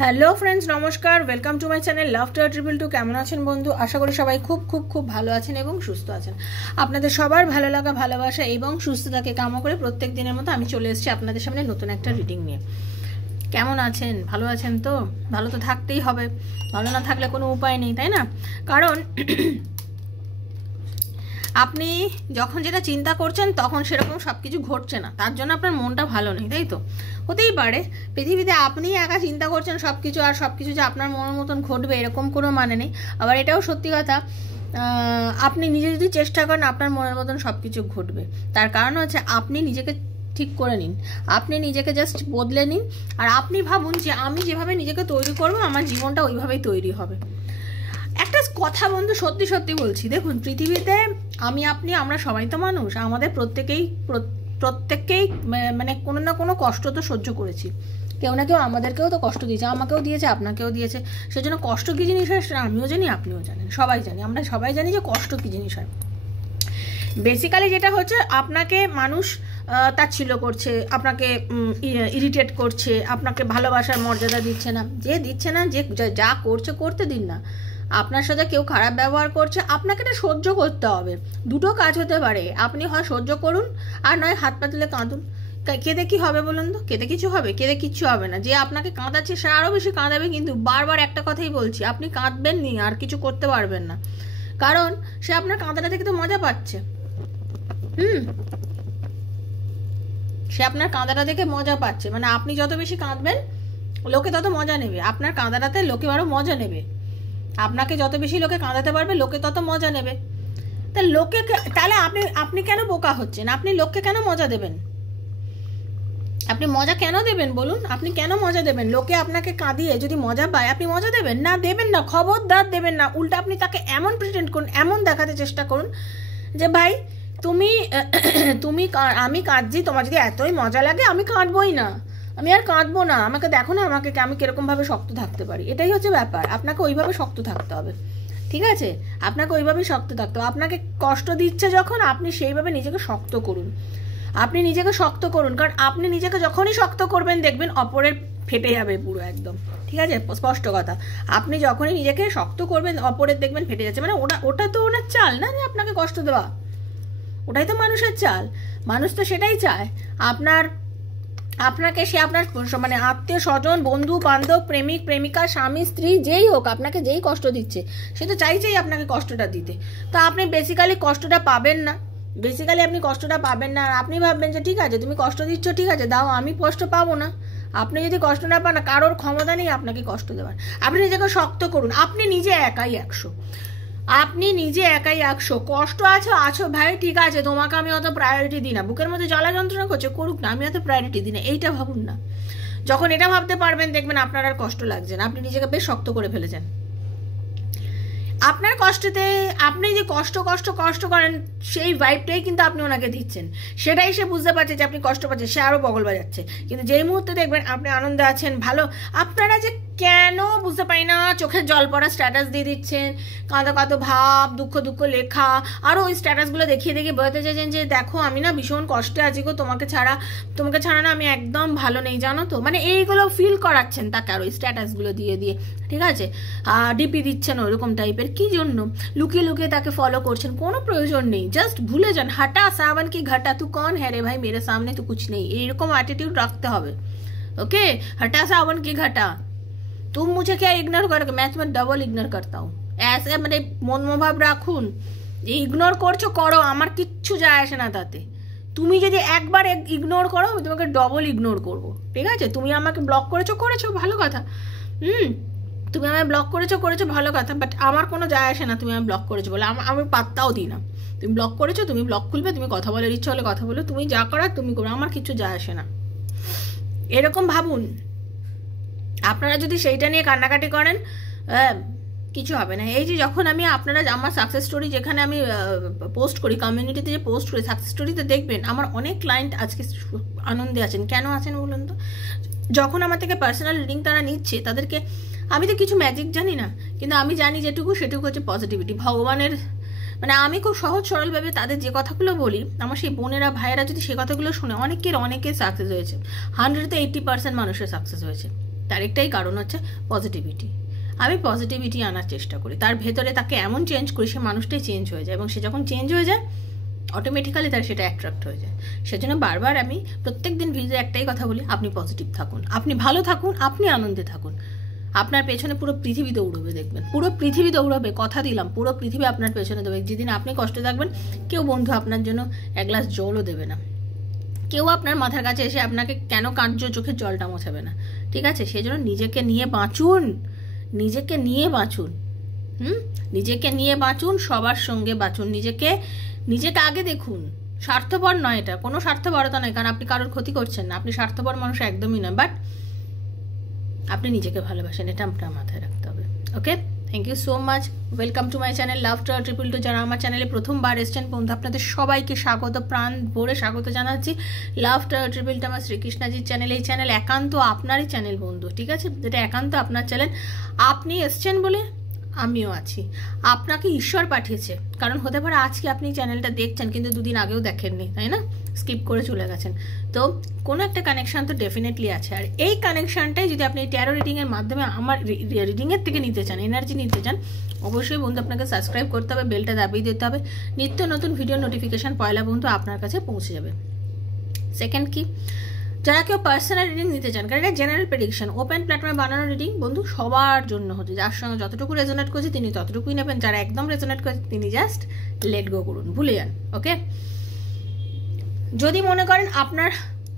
Hello friends, নমস্কার। Welcome to my channel love to triple two. কেমন আছেন বন্ধু? আশা করি সবাই খুব খুব খুব ভালো আছেন এবং সুস্থ আছেন। আপনাদের সবার ভালো লাগা, ভালোবাসা এবং সুস্থতাকে কামনা করে প্রত্যেক দিনের মতো আমি চলে এসেছি আপনাদের সামনে নতুন একটা রিডিং নিয়ে। কেমন আছেন? ভালো আছেন তো? ভালো তো থাকতেই হবে, ভালো না থাকলে কোনো উপায় নেই, তাই না? কারণ আপনি যখন যেটা চিন্তা করছেন তখন সেরকম সব কিছু ঘটছে না, তার জন্য আপনার মনটা ভালো নেই, তাই তো? হতেই পারে পৃথিবীতে আপনি একা চিন্তা করছেন সব কিছু, আর সব কিছু যে আপনার মনের মতন ঘটবে এরকম কোনো মানে নেই। আবার এটাও সত্যি কথা, আপনি নিজে যদি চেষ্টা করেন আপনার মনের মতন সব কিছু ঘটবে। তার কারণ হচ্ছে আপনি নিজেকে ঠিক করে নিন, আপনি নিজেকে জাস্ট বদলে নিন, আর আপনি ভাবুন যে আমি যেভাবে নিজেকে তৈরি করবো আমার জীবনটা ওইভাবেই তৈরি হবে। একটা কথা বন্ধু, সত্যি সত্যি বলছি, দেখুন পৃথিবীতে আমি আপনি আমরা সবাই তো মানুষ, আমাদের প্রত্যেককেই মানে কোনো না কোনো কষ্ট তো সহ্য করেছি। কেউ না কেউ আমাদেরকেও তো কষ্ট দিয়েছে, আমাকেও দিয়েছে, আপনাকেও দিয়েছে। সেজন্য কষ্ট কী জিনিস হয় সেটা আমিও জানি, আপনিও জানেন, সবাই জানি, আমরা সবাই জানি যে কষ্ট কী জিনিস হয়। বেসিক্যালি যেটা হচ্ছে, আপনাকে মানুষ তাচ্ছিল্য করছে, আপনাকে ইরিটেট করছে, আপনাকে ভালোবাসার মর্যাদা দিচ্ছে না। যে দিচ্ছে না, যে যা করছে করতে দিন না। আপনার সাথে কেউ খারাপ ব্যবহার করছে, আপনাকে এটা সহ্য করতে হবে। দুটো কাজ হতে পারে, আপনি হয় সহ্য করুন আর নয় হাত পাতলে কাঁদুন। কেঁদে কি হবে বলুন তো? কেঁদে কিছু হবে? কেঁদে কিচ্ছু হবে না। যে আপনাকে কাঁদাচ্ছে সে আরও বেশি কাঁদাবে, কিন্তু বারবার একটা কথাই বলছি, আপনি কাঁদবেন নি, আর কিছু করতে পারবেন না। কারণ সে আপনার কাঁদাটা থেকে তো মজা পাচ্ছে। সে আপনার কাঁদাটা দেখে মজা পাচ্ছে, মানে আপনি যত বেশি কাঁদবেন লোকে তত মজা নেবে, আপনার কাঁদাটাতে লোকে আরও মজা নেবে। আপনাকে যত বেশি লোকে কাঁদাতে পারবে লোকে তত মজা নেবে। তা লোকে তাহলে আপনি কেন বোকা হচ্ছেন? আপনি লোককে কেন মজা দেবেন? আপনি মজা কেন দেবেন বলুন? আপনি কেন মজা দেবেন? লোকে আপনাকে কাঁদিয়ে যদি মজা পায় আপনি মজা দেবেন না? দেবেন না, খবরদার দেবেন না। উল্টা আপনি তাকে এমন প্রেজেন্ট করুন, এমন দেখাতে চেষ্টা করুন যে ভাই তুমি আমি কাঁদছি, তোমার যদি এতই মজা লাগে আমি কাঁদবই না, আমি আর কাঁদবো না। আমাকে দেখো না, আমি কিরকমভাবে শক্ত থাকতে পারি। এটাই হচ্ছে ব্যাপার, আপনাকে ওইভাবে শক্ত থাকতে হবে, ঠিক আছে? আপনাকে ওইভাবেই শক্ত থাকতে হবে। আপনাকে কষ্ট দিচ্ছে যখন, আপনি সেইভাবে নিজেকে শক্ত করুন, আপনি নিজেকে শক্ত করুন। কারণ আপনি নিজেকে যখনই শক্ত করবেন দেখবেন অপরের ফেটে যাবে পুরো একদম, ঠিক আছে? স্পষ্ট কথা, আপনি যখনই নিজেকে শক্ত করবেন অপরের দেখবেন ফেটে যাচ্ছে। মানে ওটা তো ওনার চাল না যে আপনাকে কষ্ট দেওয়া, ওটাই তো মানুষের চাল। মানুষ তো সেটাই চায় আপনাকে, সে আপনার মানে আত্মীয় স্বজন, বন্ধু বান্ধব, প্রেমিক প্রেমিকা, স্বামী স্ত্রী, যেই হোক, আপনাকে যেই কষ্ট দিচ্ছে সে তো চাইছেই আপনাকে কষ্টটা দিতে। তো আপনি বেসিক্যালি কষ্টটা পাবেন না, আর আপনি ভাববেন যে ঠিক আছে তুমি কষ্ট দিচ্ছ, ঠিক আছে দাও, আমি কষ্ট পাবো না। আপনি যদি কষ্ট না পান, কারোর ক্ষমতা নেই আপনাকে কষ্ট দেওয়ার। আপনি নিজেকে শক্ত করুন, আপনি নিজে একাই 100, আপনি নিজে একাই 100। কষ্ট আছো ভাই, ঠিক আছে, তোমাকে আমি অত প্রায়োরিটি দিই না। বুকের মধ্যে জ্বালা যন্ত্রণা করছে, করুক না, আমি অত প্রায়োরিটি দিই না, এইটা ভাবুন না। যখন এটা ভাবতে পারবেন দেখবেন আপনার আর কষ্ট লাগছে না, আপনি নিজেকে বেশ শক্ত করে ফেলেছেন। আপনার কষ্টতে আপনি যে কষ্ট করেন সেই ভাইবটাই কিন্তু আপনি ওনাকে দিচ্ছেন, সেটাই সে বুঝতে পারছে যে আপনি কষ্ট পাচ্ছেন, সে আরও বগল বাজাচ্ছে। কিন্তু যেই মুহূর্তে দেখবেন আপনি আনন্দে আছেন, ভালো, আপনারা যে কেন বুঝতে পারি না, চোখের জল পড়া স্ট্যাটাস দিয়ে দিচ্ছেন, কাঁদো ভাব, দুঃখ লেখা, আরও ওই স্ট্যাটাসগুলো দেখিয়ে বোঝাতে চাইছেন যে দেখো আমি না ভীষণ কষ্টে আছি গো, তোমাকে ছাড়া না আমি একদম ভালো নেই, জানো তো। মানে এইগুলো ফিল করাচ্ছেন তাকে আর ওই স্ট্যাটাসগুলো দিয়ে, ঠিক আছে? ডিপি দিচ্ছেন ওইরকম টাইপের। কি জন্য? লুকিয়ে তাকে ফলো করছেন, কোনো প্রয়োজন নেই। জাস্ট ভুলে যান, হাঁটা সাবান কি ঘাটা, তু কন হ্যাঁ রে ভাই মেরে সামনে তো কুছ নেই, এইরকম অ্যাটিটিউড রাখতে হবে। ওকে, হাঁটা সাবান কি ঘাটা, तुम मुझे क्या इग्नोर करोगे, मैं तुम्हें डबल इग्नोर करता हूँ, ऐसे মানে মনোভাব রাখুন। ইগনোর করছো করো, আমার কিচ্ছু যায় আসে না তাতে। তুমি যদি একবার ইগনোর করো আমি তোমাকে ডবল ইগনোর করবো, ঠিক আছে? তুমি আমাকে ব্লক করেছো ভালো কথা, তুমি আমায় ব্লক করেছো ভালো কথা, বাট আমার কোনো যায় আসে না তুমি আমি ব্লক করেছো বলে, আমি পাত্তাও দিই না। তুমি ব্লক করেছো, তুমি ব্লক খুলবে, তুমি কথা বলার ইচ্ছা হলে কথা বলো, তুমি যা করার তুমি করো, আমার কিছু যায় আসে না। এরকম ভাবুন। আপনারা যদি সেইটা নিয়ে কান্নাকাটি করেন কিছু হবে না। এই যে যখন আপনারা আমার সাকসেস স্টোরি যেখানে আমি পোস্ট করি, কমিউনিটিতে যে পোস্ট করি সাকসেস স্টোরিতে, দেখবেন আমার অনেক ক্লায়েন্ট আজকে আনন্দে আছেন। কেন আছেন বলুন তো? যখন আমার থেকে পার্সোনাল রিডিং তারা নিচ্ছে, তাদেরকে আমি তো কিছু ম্যাজিক জানি না, কিন্তু আমি জানি যেটুকু সেটুকু হচ্ছে পজিটিভিটি, ভগবানের। মানে আমি খুব সহজ সরলভাবে তাদের যে কথাগুলো বলি, আমার সেই বোনেরা ভাইয়েরা যদি সে কথাগুলো শুনে, অনেকের সাকসেস হয়েছে। 100-তে 80% মানুষের সাকসেস হয়েছে, তার একটাই কারণ হচ্ছে পজিটিভিটি। আমি পজিটিভিটি আনার চেষ্টা করি, তার ভেতরে তাকে এমন চেঞ্জ করি সে মানুষটাই চেঞ্জ হয়ে যায়, এবং সে যখন চেঞ্জ হয়ে যায় অটোমেটিক্যালি তার সেটা অ্যাট্রাক্ট হয়ে যায়। সেজন্য বারবার আমি প্রত্যেক দিন ভিডিওতে একটাই কথা বলি, আপনি পজিটিভ থাকুন, আপনি ভালো থাকুন, আপনি আনন্দে থাকুন। আপনার পেছনে পুরো পৃথিবী দৌড়বে, দেখবেন পুরো পৃথিবী দৌড়বে, কথা দিলাম পুরো পৃথিবী আপনার পেছনে দেবে। যেদিন আপনি কষ্টে থাকবেন কেউ বন্ধু আপনার জন্য এক গ্লাস জলও দেবে না, কেউ আপনার মাথার কাছে এসে আপনাকে কেন কাঁদছো চোখের জলটা মোছাবে না, ঠিক আছে? সেজন্য নিজেকে নিয়ে বাঁচুন, নিজেকে নিয়ে বাঁচুন, নিজেকে নিয়ে বাঁচুন, সবার সঙ্গে বাঁচুন, নিজেকে আগে দেখুন। স্বার্থপর নয়, এটা কোনো স্বার্থপরতা নয়, কারণ আপনি কারোর ক্ষতি করছেন না, আপনি স্বার্থপর মানুষ একদমই নয়, বাট আপনি নিজেকে ভালোবাসেন, এটা আপনার মাথায় রাখতে হবে। Okay, thank you so much, welcome to my channel love tower 222। যারা আমার চ্যানেলে প্রথমবার এসেছেন বন্ধু, আপনাদের সবাইকে স্বাগত, প্রাণ ভরে স্বাগত জানাচ্ছি। লাভ টাওয়ার 222 আমার শ্রীকৃষ্ণাজির চ্যানেল, এই চ্যানেল একান্ত আপনারই চ্যানেল বন্ধু, ঠিক আছে? যেটা একান্ত আপনার চ্যানেল, আপনি এসছেন বলে আমিও আছি, আপনাকে ঈশ্বর পাঠিয়েছে। কারণ হতে পারে আজকে আপনি চ্যানেলটা দেখছেন কিন্তু দুদিন আগেও দেখেননি, তাই না? স্কিপ করে চলে গেছেন, তো কোনো একটা কানেকশান তো ডেফিনেটলি আছে। আর এই কানেকশানটাই যদি আপনি ট্যারো রিডিংয়ের মাধ্যমে আমার রিডিংয়ের থেকে নিতে চান, এনার্জি নিতে চান, অবশ্যই বন্ধু আপনাকে সাবস্ক্রাইব করতে হবে, বেলটা দাবিয়ে দিতে হবে, নিত্য নতুন ভিডিও নোটিফিকেশান পয়লা বন্ধু আপনার কাছে পৌঁছে যাবে। সেকেন্ড কি, যারা কেউ পার্সোনাল রিডিং নিতে চান, কারণ এটা জেনারেল প্রেডিকশন, ওপেন প্ল্যাটফর্মে বানানো রিডিং বন্ধু, সবার জন্য হচ্ছে। যার সঙ্গে যতটুকু রেজোনেট করছে তিনি ততটুকুই নেবেন, যারা একদম রেজোনেট করছে তিনি জাস্ট লেট গো করুন, ভুলে যান। ওকে, যদি মনে করেন আপনার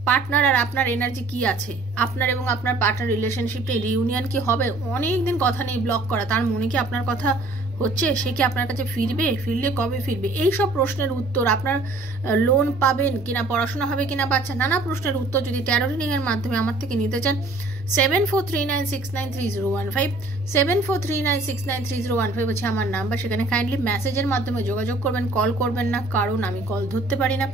পার্টনার আর আপনার এনার্জি কি আছে, আপনার এবং আপনার পার্টনার রিলেশনশিপে রিউনিয়ন কি হবে, অনেক দিন কথা নেই, ব্লক করা, তার মনে কি আপনার কথা হচ্ছে, সে কি আপনার কাছে ফিরবে, ফিরলে কবে ফিরবে, এই সব প্রশ্নের উত্তর, আপনার লোন পাবেন কিনা, পড়াশোনা হবে কিনা বাচ্চা, নানা প্রশ্নের উত্তর যদি ট্যারো রিডিংয়ের মাধ্যমে আমার থেকে নিতে চান, 7439693015 7439693015 হচ্ছে আমার নাম্বার। সেখানে কাইন্ডলি মেসেজের মাধ্যমে যোগাযোগ করবেন, কল করবেন না, কারণ আমি কল ধরতে পারি না।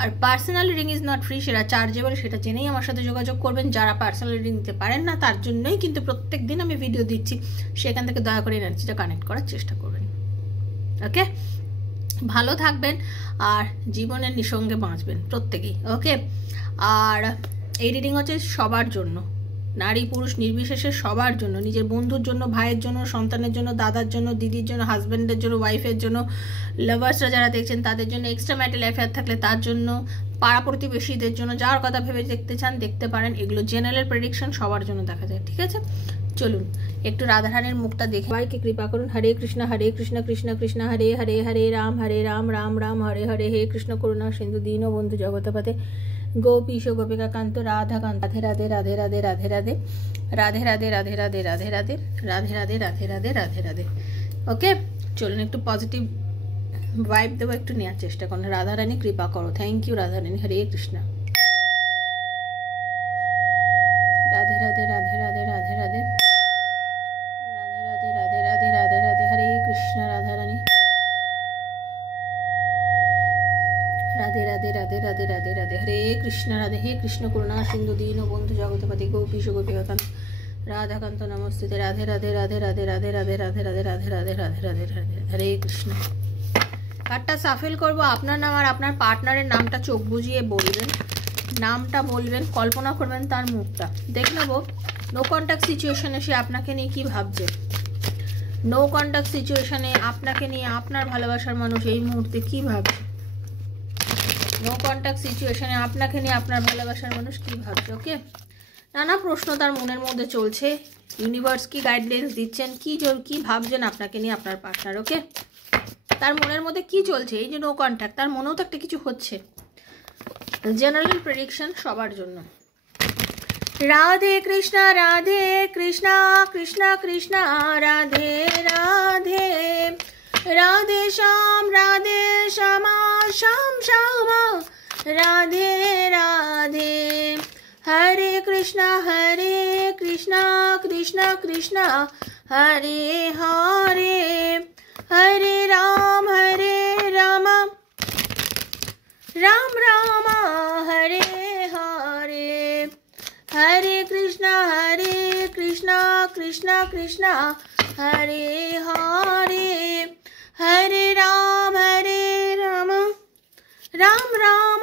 আর personal reading is not free, সেটা চার্জেবল, সেটা জেনেই আমার সাথে যোগাযোগ করবেন। যারা পার্সোনাল রিডিং নিতে পারেন না তার জন্যই কিন্তু প্রত্যেক দিন আমি ভিডিও দিচ্ছি, সেখান থেকে দয়া করে এনার্জিটা কানেক্ট করার চেষ্টা করবেন। ওকে, ভালো থাকবেন আর জীবনের নিঃসঙ্গে বাঁচবেন প্রত্যেকেই। ওকে, আর এই রিডিং হচ্ছে সবার জন্য, নারী পুরুষ নির্বিশেষে সবার জন্য, নিজের বন্ধুর জন্য, ভাইয়ের জন্য, সন্তানের জন্য, দাদার জন্য, দিদির জন্য, হাজব্যান্ডের জন্য, ওয়াইফের জন্য, লাভার্সরা যারা দেখছেন তাদের জন্য, এক্সট্রা ম্যারিটাল অ্যাফেয়ার থাকলে তার জন্য, পাড়া প্রতিবেশীদের জন্য, যার কথা ভেবে দেখতে চান দেখতে পারেন। এগুলো জেনারেল প্রেডিকশন, সবার জন্য দেখা যায়, ঠিক আছে? চলুন একটু রাধারানীর মুখটা দেখে সবাইকে কৃপা করুন। হরে কৃষ্ণ কৃষ্ণ কৃষ্ণ হরে হরে, হরে রাম রাম রাম হরে হরে, হে কৃষ্ণ করুণা সিন্ধু দীনবন্ধু জগৎপতে গোপীশ গোপিকা কান্ত রাধা কান্ত, রাধে রাধে রাধে রাধে রাধে রাধে রাধে রাধে রাধে রাধে রাধে রাধে রাধে রাধে রাধে রাধে রাধে রাধে। ওকে, চলুন একটু পজিটিভ ভাইব দেবো, একটু নেওয়ার চেষ্টা করুন। রাধারানী কৃপা করো, থ্যাংক ইউ রাধারানী। হরে কৃষ্ণ, রাধে রাধে রাধে রাধে রাধে রাধে রাধে রাধে রাধে রাধে রাধে রাধে। হরে কৃষ্ণ রাধারানী, রাধে রাধে রাধে রাধে রাধে রাধে। হরে কৃষ্ণ রাধে, হে কৃষ্ণ করুণা সিন্ধু দীন বন্ধু জগৎপতি গোপীশ গোপিকাকান্ত রাধাকান্ত নমস্তে, রাধে রাধে রাধে রাধে রাধে রাধে রাধে রাধে রাধে রাধে রাধে রাধে রাধে। হরে কৃষ্ণ। কার্ডটা সাফেল করব, আপনার নাম আর আপনার পার্টনারের নামটা চোখ বুজিয়ে বলবেন, নামটা বলবেন, কল্পনা করবেন তার মুখটা, দেখে নেব নো কন্ট্যাক্ট সিচুয়েশনে সে আপনাকে নিয়ে কি ভাবছে। নো কন্ট্যাক্ট সিচুয়েশনে আপনাকে নিয়ে আপনার ভালোবাসার মানুষ এই মুহূর্তে কি ভাবছে। নো কন্ট্যাক্ট সিচুয়েশনে আপনাকে নিয়ে আপনার ভালোবাসার মানুষ কি ভাবছে। ওকে, নানা প্রশ্ন তার মনের মধ্যে চলছে, ইউনিভার্স কি গাইডলাইন্স দিচ্ছেন, কি ভাবছেন আপনাকে নিয়ে আপনার পার্টনার। ওকে, তার মনের মধ্যে কি চলছে, এই যে নো কন্ট্যাক্ট, তার মনেও তো একটা কিছু হচ্ছে। জেনারেল প্রেডিকশন সবার জন্য। রাধে কৃষ্ণ কৃষ্ণ কৃষ্ণ রাধে রাধে রাধে শ্যাম শ্যাম শ্যাম রাধে রাধে। হরে কৃষ্ণ কৃষ্ণ কৃষ্ণ হরে হরে, হরে রাম রাম রাম হরে হরে, হরে কৃষ্ণ কৃষ্ণ কৃষ্ণ হরে হরে, হরে রাম রাম রাম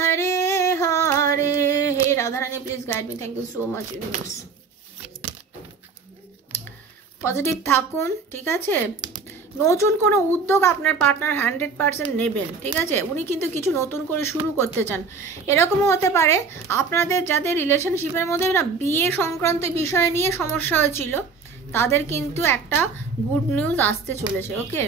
হরে হরে। হে Radharani, please guide me. Thank you so much universe. Positive থাকুন, ঠিক আছে? নতুন কোনো উদ্যোগ আপনার পার্টনার 100% নেবেন, ঠিক আছে? উনি কিন্তু কিছু নতুন করে শুরু করতে চান। এরকমও হতে পারে আপনাদের যাদের রিলেশনশিপের মধ্যে না বিয়ে সংক্রান্ত বিষয় নিয়ে সমস্যা হয়েছিল, তাদের কিন্তু একটা গুড নিউজ আসতে চলেছে। ওকে,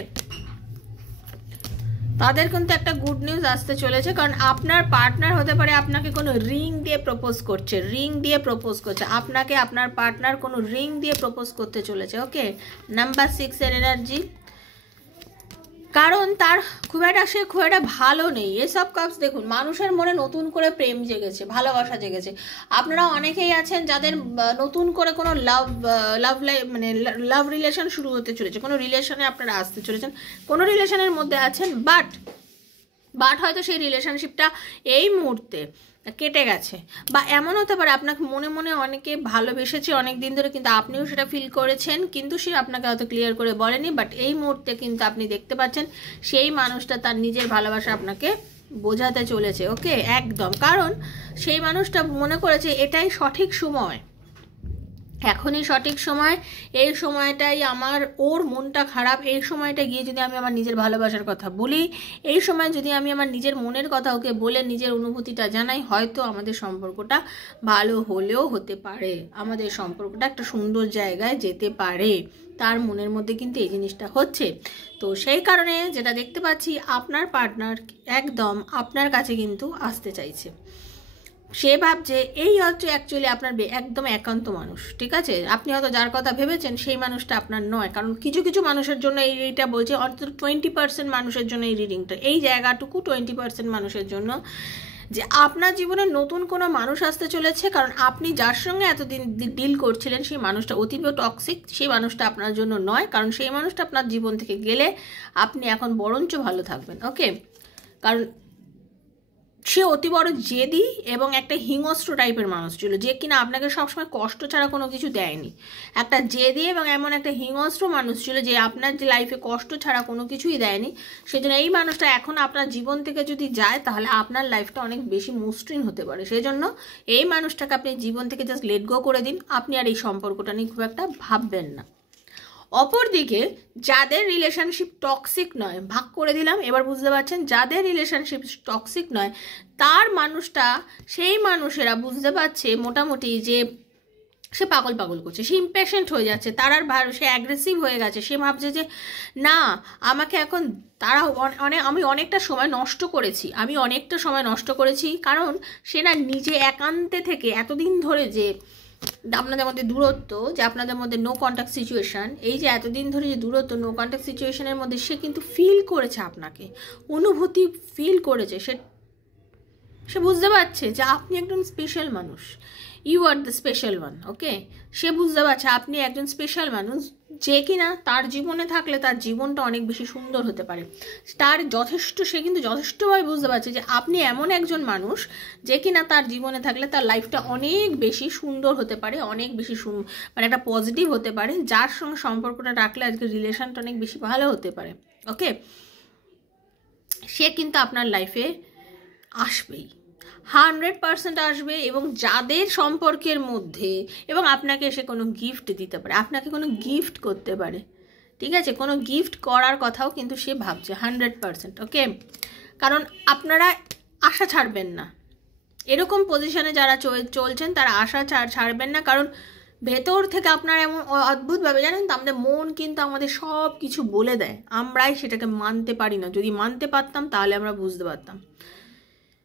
তাদের কিন্তু একটা গুড নিউজ আসতে চলেছে, কারণ আপনার পার্টনার হতে পারে আপনাকে কোনো রিং দিয়ে প্রপোজ করছে, আপনাকে আপনার পার্টনার কোনো রিং দিয়ে প্রপোজ করতে চলেছে। ওকে, নাম্বার 6 এর এনার্জি, কারণ তার খুব একটা ভালো নেই। এসব কাজ দেখুন, মানুষের মনে নতুন করে প্রেম জেগেছে, ভালোবাসা জেগেছে। আপনারা অনেকেই আছেন যাদের নতুন করে কোনো লাভ রিলেশন শুরু হতে চলেছে, কোনো রিলেশনে আপনারা আসতে চলেছেন, কোনো রিলেশনের মধ্যে আছেন, বাট হয়তো সেই রিলেশনশিপটা এই মুহূর্তে কেটে গেছে, বা এমন হতে পারে আপনাকে মনে মনে অনেকে ভালোবেসেছে অনেক দিন ধরে, কিন্তু আপনিও সেটা ফিল করেছেন, কিন্তু সে আপনাকে হয়তো ক্লিয়ার করে বলেনি। বাট এই মুহূর্তে কিন্তু আপনি দেখতে পাচ্ছেন সেই মানুষটা তার নিজের ভালোবাসা আপনাকে বোঝাতে চলেছে। ওকে, একদম, কারণ সেই মানুষটা মনে করেছে এটাই সঠিক সময়, এখনই সঠিক সময়, এই সময়টাই ওর মনটা খারাপ, এই সময়টা গিয়ে যদি আমি আমার নিজের ভালোবাসার কথা বলি, এই সময় যদি আমি আমার নিজের মনের কথা ওকে বলে নিজের অনুভূতিটা জানাই, হয়তো আমাদের সম্পর্কটা ভালো হলেও হতে পারে, আমাদের সম্পর্কটা একটা সুন্দর জায়গায় যেতে পারে। তার মনের মধ্যে কিন্তু এই জিনিসটা হচ্ছে। তো সেই কারণে যেটা দেখতে পাচ্ছি, আপনার পার্টনার একদম আপনার কাছে কিন্তু আসতে চাইছে। সে ভাবছে এই হচ্ছে অ্যাকচুয়ালি আপনার একদম একান্ত মানুষ, ঠিক আছে? আপনি হয়তো যার কথা ভেবেছেন সেই মানুষটা আপনার নয়, কারণ কিছু কিছু মানুষের জন্য এইটা বলছে, অন্তত 20% মানুষের জন্য এই রিডিংটা, এই জায়গাটুকু 20% মানুষের জন্য, যে আপনার জীবনে নতুন কোনো মানুষ আসতে চলেছে, কারণ আপনি যার সঙ্গে এতদিন ডিল করছিলেন সেই মানুষটা অতীব টক্সিক, সেই মানুষটা আপনার জন্য নয়, কারণ সেই মানুষটা আপনার জীবন থেকে গেলে আপনি এখন বরঞ্চ ভালো থাকবেন। ওকে, কারণ সে অতি বড় জেদি এবং একটা হিংস্র টাইপের মানুষ ছিল, যে কিনা আপনাকে সবসময় কষ্ট ছাড়া কোনো কিছু দেয়নি। একটা জেদি এবং এমন একটা হিংস্র মানুষ ছিল যে আপনার যে লাইফে কষ্ট ছাড়া কোনো কিছুই দেয়নি। সেজন্য এই মানুষটা এখন আপনার জীবন থেকে যদি যায়, তাহলে আপনার লাইফটা অনেক বেশি মসৃণ হতে পারে। সেই জন্য এই মানুষটাকে আপনি জীবন থেকে জাস্ট লেট গো করে দিন, আপনি আর এই সম্পর্কটা নিয়ে খুব একটা ভাববেন না। অপরদিকে যাদের রিলেশনশিপ টক্সিক নয়, ভাগ করে দিলাম, এবার বুঝতে পারছেন, যাদের রিলেশনশিপ টক্সিক নয়, তার মানুষটা, সেই মানুষেরা বুঝতে পারছে মোটামুটি যে সে পাগল করছে, সে ইম্পেশেন্ট হয়ে যাচ্ছে, তার আর সে অ্যাগ্রেসিভ হয়ে গেছে। সে ভাবছে যে না, আমাকে এখন আমি অনেকটা সময় নষ্ট করেছি, কারণ সে না নিজে একান্তে থেকে এতদিন ধরে যে আপনাদের মধ্যে দূরত্ব, যে আপনাদের মধ্যে নো কন্ট্যাক্ট সিচুয়েশান, এই যে এতদিন ধরে যে দূরত্ব, নো কন্ট্যাক্ট সিচুয়েশানের মধ্যে সে কিন্তু ফিল করেছে, আপনাকে অনুভূতি ফিল করেছে, সে বুঝতে পারছে যে আপনি একজন স্পেশাল মানুষ, you are the special one. Okay, সে বুঝতে পারছে আপনি একজন স্পেশাল মানুষ, যে কিনা তার জীবনে থাকলে তার জীবনটা অনেক বেশি সুন্দর হতে পারে। সে কিন্তু যথেষ্টভাবে বুঝতে পারছে যে আপনি এমন একজন মানুষ যে কিনা তার জীবনে থাকলে তার লাইফটা অনেক বেশি সুন্দর হতে পারে, অনেক বেশি মানে একটা পজিটিভ হতে পারে, যার সঙ্গে সম্পর্কটা রাখলে আজকে রিলেশনটা অনেক বেশি ভালো হতে পারে। ওকে, সে কিন্তু আপনার লাইফে আসবেই, 100% আসবে। এবং যাদের সম্পর্কের মধ্যে, এবং আপনাকে এসে কোনো গিফট দিতে পারে, আপনাকে কোনো গিফট করতে পারে, ঠিক আছে? কোনো গিফট করার কথাও কিন্তু সে ভাবছে 100%। ওকে, কারণ আপনারা আশা ছাড়বেন না, এরকম পজিশনে যারা চলছেন তারা আশা ছাড়বেন না, কারণ ভেতর থেকে আপনারা এমন অদ্ভুতভাবে, জানেন তো, আমাদের মন কিন্তু আমাদের সব কিছু বলে দেয়, আমরাই সেটাকে মানতে পারি না। যদি মানতে পারতাম তাহলে আমরা বুঝতে পারতাম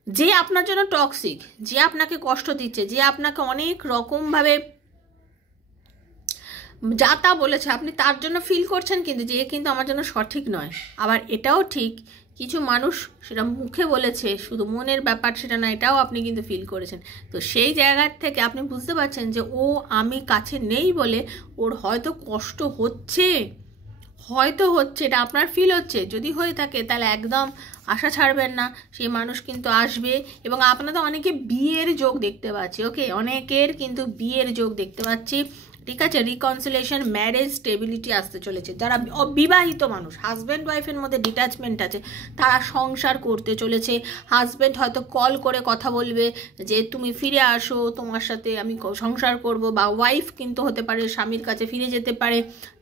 যে আপনার জন্য টক্সিক, যে আপনাকে কষ্ট দিচ্ছে, যে আপনাকে অনেক রকমভাবে যা তা বলেছে, আপনি তার জন্য ফিল করছেন কিন্তু যে কিন্তু আমার জন্য সঠিক নয়। আবার এটাও ঠিক, কিছু মানুষ সেটা মুখে বলেছে, শুধু মনের ব্যাপার সেটা না, এটাও আপনি কিন্তু ফিল করেছেন। তো সেই জায়গার থেকে আপনি বুঝতে পারছেন যে আমি কাছে নেই বলে ওর হয়তো কষ্ট হচ্ছে, এটা আপনার ফিল হচ্ছে। যদি হয়ে থাকে তাহলে একদম আশা ছাড়বেন না, সেই মানুষ কিন্তু আসবে। এবং আপনাদের অনেকে বিয়ের যোগ দেখতে পাচ্ছি। ওকে, অনেকের কিন্তু বিয়ের যোগ দেখতে পাচ্ছি, ঠিক আছে, রিকনসিলেশন, ম্যারেজ, স্টেবিলিটি আসতে চলেছে। যারা বিবাহিত মানুষ, হাজব্যান্ড ওয়াইফের মধ্যে ডিট্যাচমেন্ট আছে, তারা সংসার করতে চলেছে। হাজব্যান্ড হয়তো কল করে কথা বলবে যে তুমি ফিরে আসো, তোমার সাথে আমি সংসার করব, বা ওয়াইফ কিন্তু হতে পারে স্বামীর কাছে ফিরে যেতে পারে,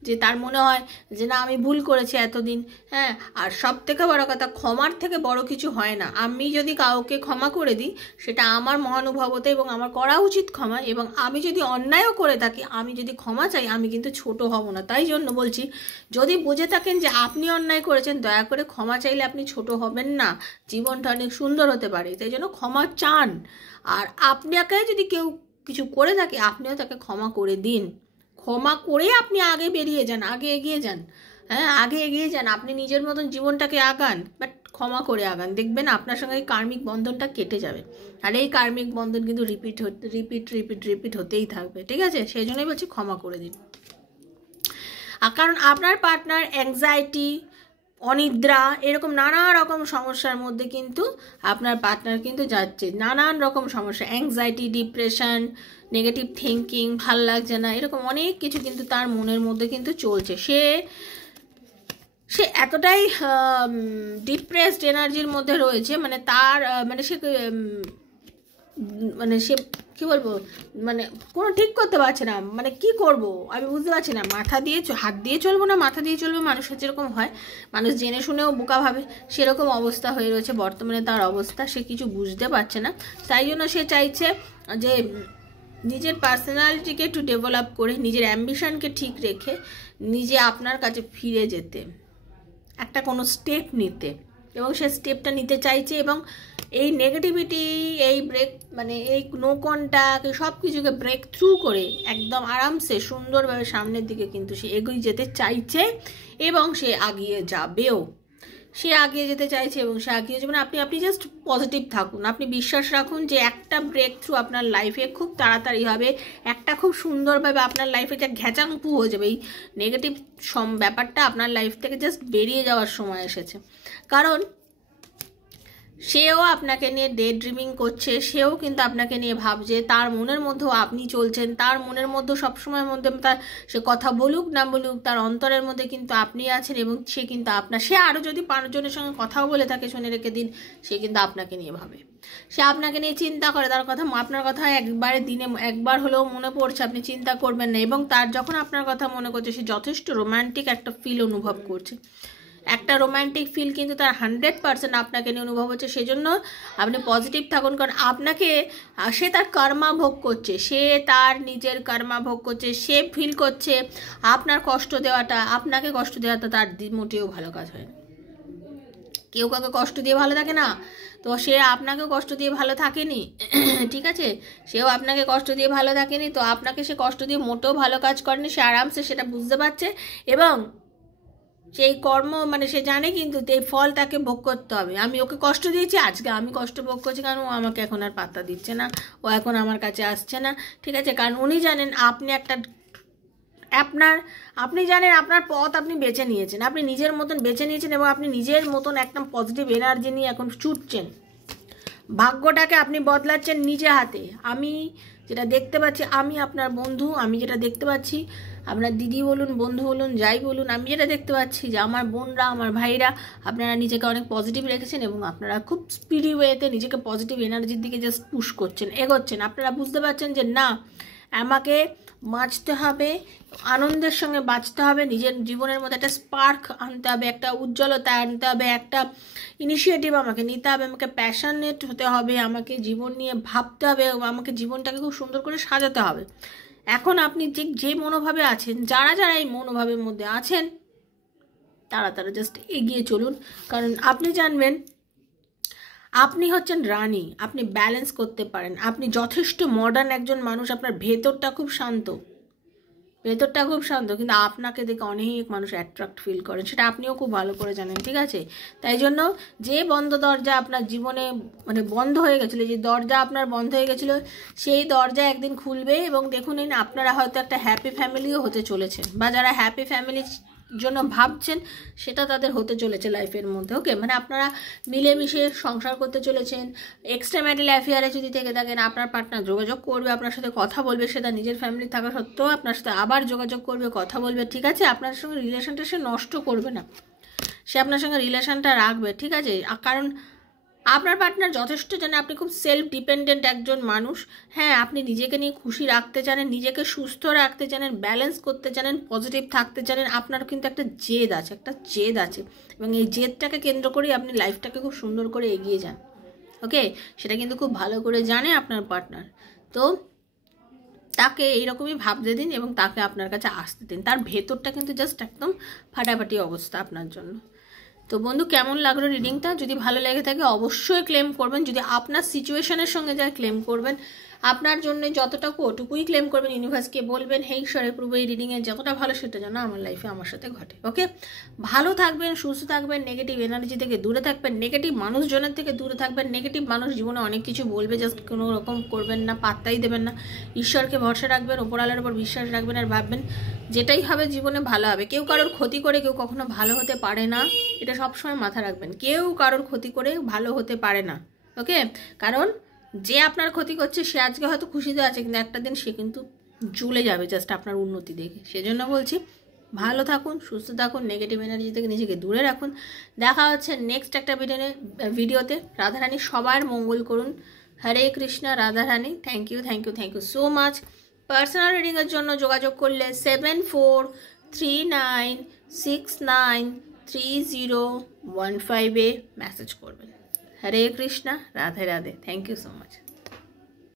যে তার মনে হয় যে না আমি ভুল করেছি এতদিন। হ্যাঁ, আর সব থেকে বড় কথা, ক্ষমার থেকে বড় কিছু হয় না। আমি যদি কাউকে ক্ষমা করে দিই, সেটা আমার মহানুভবতে এবং আমার করা উচিত ক্ষমা, এবং আমি যদি অন্যায়ও করে থাকি, আমি যদি ক্ষমা চাই, আমি কিন্তু ছোট হব না। তাই জন্য বলছি, যদি বুঝে থাকেন যে আপনি অন্যায় করেছেন, দয়া করে ক্ষমা চাইলে আপনি ছোট হবেন না, জীবনটা অনেক সুন্দর হতে পারে। তাই জন্য ক্ষমা চান, আর আপনাকে যদি কেউ কিছু করে থাকে, আপনিও তাকে ক্ষমা করে দিন। ক্ষমা করে আপনি আগে বেরিয়ে যান, আগে এগিয়ে যান। হ্যাঁ, আগে এগিয়ে যান, আপনি নিজের মতন জীবনটাকে আগান, বাট ক্ষমা করে আগান। দেখবেন আপনার সঙ্গে এই কার্মিক বন্ধনটা কেটে যাবে। আর এই কার্মিক বন্ধন কিন্তু রিপিট হতেই থাকবে। ঠিক আছে, সেই জন্যই বলছি ক্ষমা করে দিন। আর কারণ আপনার পার্টনার অ্যাংজাইটি, অনিদ্রা, এরকম নানা রকম সমস্যার মধ্যে কিন্তু আপনার পার্টনার কিন্তু যাচ্ছে। নানান রকম সমস্যা, অ্যাংজাইটি, ডিপ্রেশন, নেগেটিভ থিঙ্কিং, ভাল লাগছে না, এরকম অনেক কিছু কিন্তু তার মনের মধ্যে কিন্তু চলছে। সে এতটাই ডিপ্রেসড এনার্জির মধ্যে রয়েছে, মানে তার সে কি বলবো, মানে কোনো ঠিক করতে পারছে না, মানে কি করব আমি বুঝতে পারছি না। হাত দিয়ে চলবো না মাথা দিয়ে চলবো, মানুষের যেরকম হয়, মানুষ জেনে শুনেও বোকা ভাবে, সেরকম অবস্থা হয়ে রয়েছে বর্তমানে তার অবস্থা। সে কিছু বুঝতে পারছে না, তাই জন্য সে চাইছে যে নিজের পার্সোনালিটিকে একটু ডেভেলপ করে, নিজের অ্যাম্বিশনকে ঠিক রেখে নিজে আপনার কাছে ফিরে যেতে, একটা কোনো স্টেপ নিতে, এবং সে স্টেপটা নিতে চাইছে। এবং এই নেগেটিভিটি, এই এই নো কন্ট্যাক্ট, সব কিছুকে ব্রেক থ্রু করে একদম আরামসে সুন্দরভাবে সামনের দিকে কিন্তু সে এগিয়ে যেতে চাইছে, এবং সে আগিয়ে যাবেও। সে আগিয়ে যেতে চাইছে এবং সে আগিয়ে যাবে। আপনি জাস্ট পজিটিভ থাকুন, আপনি বিশ্বাস রাখুন যে একটা ব্রেক থ্রু আপনার লাইফে খুব তাড়াতাড়ি হবে, একটা খুব সুন্দরভাবে আপনার লাইফে যা ঘ্যাচাংপু হয়ে যাবে। এই নেগেটিভ ব্যাপারটা আপনার লাইফ থেকে জাস্ট বেরিয়ে যাওয়ার সময় এসেছে। কারণ সেও আপনাকে নিয়ে ডে ড্রিমিং করছে, সেও কিন্তু আপনাকে নিয়ে ভাবছে, তার মনের মধ্যেও আপনি চলছেন, তার মনের মধ্যে সবসময়ের মধ্যে সে কথা বলুক না বলুক, তার অন্তরের মধ্যে কিন্তু আপনি আছেন, এবং সে কিন্তু সে আরও যদি 5 জনের সঙ্গে কথাও বলে থাকে, শুনে রেখে দিন, সে কিন্তু আপনাকে নিয়ে ভাবে, সে আপনাকে নিয়ে চিন্তা করে, তার কথা, আপনার কথা দিনে একবার হলেও মনে পড়ছে, আপনি চিন্তা করবেন না। এবং তার যখন আপনার কথা মনে করছে, সে যথেষ্ট রোম্যান্টিক একটা ফিল অনুভব করছে, একটা রোম্যান্টিক ফিল কিন্তু তার 100% আপনাকে নিয়ে অনুভব হচ্ছে। সেজন্য আপনি পজিটিভ থাকুন, কারণ সে তার কর্মা ভোগ করছে, সে তার নিজের কর্মা ভোগ করছে, সে ফিল করছে আপনাকে কষ্ট দেওয়াটা তার মোটেও ভালো কাজ হয় না। কেউ কাউকে কষ্ট দিয়ে ভালো থাকে না, তো সে আপনাকেও কষ্ট দিয়ে ভালো থাকেনি। ঠিক আছে, সেও আপনাকে কষ্ট দিয়ে ভালো থাকেনি, তো আপনাকে সে কষ্ট দিয়ে মোটেও ভালো কাজ করেনি। সে আরামসে সেটা বুঝতে পারছে, এবং সেই কর্ম সে জানে কিন্তু এই ফল তাকে ভোগ করতে হবে। আমি ওকে কষ্ট দিয়েছি, আজকে আমি কষ্ট ভোগ করছি, কারণ ও আমাকে এখন আর পাত্তা দিচ্ছে না, ও এখন আমার কাছে আসছে না। ঠিক আছে, কারণ উনি জানেন আপনি জানেন আপনার পথ আপনি বেছে নিয়েছেন, আপনি নিজের মতন বেছে নিয়েছেন, এবং আপনি নিজের মতন একদম পজিটিভ এনার্জি নিয়ে এখন ছুটছেন, ভাগ্যটাকে আপনি বদলাচ্ছেন নিজে হাতে। আমি যেটা দেখতে পাচ্ছি, আমি আপনার বন্ধু, আমি যেটা দেখতে পাচ্ছি, আপনার দিদি বলুন, বন্ধু বলুন, যাই বলুন, আমি যেটা দেখতে পাচ্ছি যে আমার বোনরা, আমার ভাইরা, আপনারা নিজেকে অনেক পজিটিভ রেখেছেন, এবং আপনারা খুব স্পিডি ওয়েতে নিজেকে পজিটিভ এনার্জির দিকে জাস্ট পুশ করছেন, এগোচ্ছেন। আপনারা বুঝতে পারছেন যে না, আমাকে বাঁচতে হবে, আনন্দের সঙ্গে বাঁচতে হবে, নিজের জীবনের মধ্যে একটা স্পার্ক আনতে হবে, একটা উজ্জ্বলতা আনতে হবে, একটা ইনিশিয়েটিভ আমাকে নিতে হবে, আমাকে প্যাশনেট হতে হবে, আমাকে জীবন নিয়ে ভাবতে হবে, আমাকে জীবনটাকে খুব সুন্দর করে সাজাতে হবে। এখন আপনি যে মনোভাবে আছেন, যারা এই মনোভাবের মধ্যে আছেন, তারা জাস্ট এগিয়ে চলুন, কারণ আপনি জানবেন আপনি হচ্ছেন রানী, আপনি ব্যালেন্স করতে পারেন, আপনি যথেষ্ট মডার্ন একজন মানুষ, আপনার ভেতরটা খুব শান্ত, কিন্তু আপনাকে দেখে অনেক মানুষ অ্যাট্রাক্ট ফিল করেন, সেটা আপনিও খুব ভালো করে জানেন। ঠিক আছে, তাই জন্য যে বন্ধ দরজা আপনার জীবনে বন্ধ হয়ে গেছিলো, যে দরজা আপনার বন্ধ হয়ে গেছিলো, সেই দরজা একদিন খুলবে, এবং দেখুন আপনারা হয়তো একটা হ্যাপি ফ্যামিলিও হতে চলেছেন, বা যারা হ্যাপি ফ্যামিলি জন্য ভাবছেন সেটা তাদের হতে চলেছে লাইফের মধ্যে। ওকে, মানে আপনারা মিলেমিশে সংসার করতে চলেছেন। এক্সট্রা ম্যারিটাল অ্যাফেয়ারে যদি থেকে থাকেন, আপনার পার্টনার যোগাযোগ করবে, আপনার সাথে কথা বলবে, সেটা নিজের ফ্যামিলি থাকা সত্ত্বেও আপনার সাথে আবার যোগাযোগ করবে, কথা বলবে, ঠিক আছে? আপনার সঙ্গে রিলেশনটা সে নষ্ট করবে না, সে আপনার সঙ্গে রিলেশনটা রাখবে, ঠিক আছে? কারণ আপনার পার্টনার যথেষ্ট জানে আপনি খুব সেলফ ডিপেন্ডেন্ট একজন মানুষ। হ্যাঁ, আপনি নিজেকে নিয়ে খুশি রাখতে জানেন, নিজেকে সুস্থ রাখতে জানেন, ব্যালেন্স করতে জানেন, পজিটিভ থাকতে জানেন। আপনার কিন্তু একটা জেদ আছে, এবং এই জেদটাকে কেন্দ্র করেই আপনি লাইফটাকে খুব সুন্দর করে এগিয়ে যান। ওকে, সেটা কিন্তু খুব ভালো করে জানে আপনার পার্টনার। তো তাকে এইরকমই ভাবতে দিন এবং তাকে আপনার কাছে আসতে দিন। তার ভেতরটা কিন্তু জাস্ট একদম ফাটাফাটি অবস্থা আপনার জন্য। তো বন্ধু, কেমন লাগলো রিডিংটা? যদি ভালো লেগে থাকে অবশ্যই ক্লেম করবেন। যদি আপনার সিচুয়েশনের সঙ্গে যায় ক্লেম করবেন। আপনার জন্য যতটুকু ওটুকুই ক্লেম করবেন। ইউনিভার্সকে বলবেন, হে ঈশ্বরের প্রভু, এই রিডিংয়ে যতটা ভালো সেটা যেন আমার লাইফে আমার সাথে ঘটে। ওকে, ভালো থাকবেন, সুস্থ থাকবেন, নেগেটিভ এনার্জি থেকে দূরে থাকবেন, নেগেটিভ মানুষজনের থেকে দূরে থাকবেন। নেগেটিভ মানুষ জীবনে অনেক কিছু বলবে, জাস্ট কোনো রকম করবেন না, পাত্তাই দেবেন না। ঈশ্বরকে ভরসা রাখবেন, ওপরওয়ালার উপর বিশ্বাস রাখবেন, আর ভাববেন যেটাই হবে জীবনে ভালো হবে। কেউ কারোর ক্ষতি করে কেউ কখনো ভালো হতে পারে না, এটা সবসময় মাথা রাখবেন। কেউ কারোর ক্ষতি করে ভালো হতে পারে না। ওকে, কারণ যে আপনার ক্ষতি করছে সে আজকে হয়তো খুশিতে আছে, কিন্তু একটা দিন সে কিন্তু জ্বলে যাবে জাস্ট আপনার উন্নতি দেখে। সেজন্য বলছি, ভালো থাকুন, সুস্থ থাকুন, নেগেটিভ এনার্জি থেকে নিজেকে দূরে রাখুন। দেখা হচ্ছে নেক্সট একটা ভিডিওতে। রাধারানী সবার মঙ্গল করুন। Hare Krishna, Radharani. Thank you so much. Personal রিডিংয়ের জন্য যোগাযোগ করলে 7439693015 মেসেজ করবেন। Hare Krishna, Radhe Radhe. Thank you so much.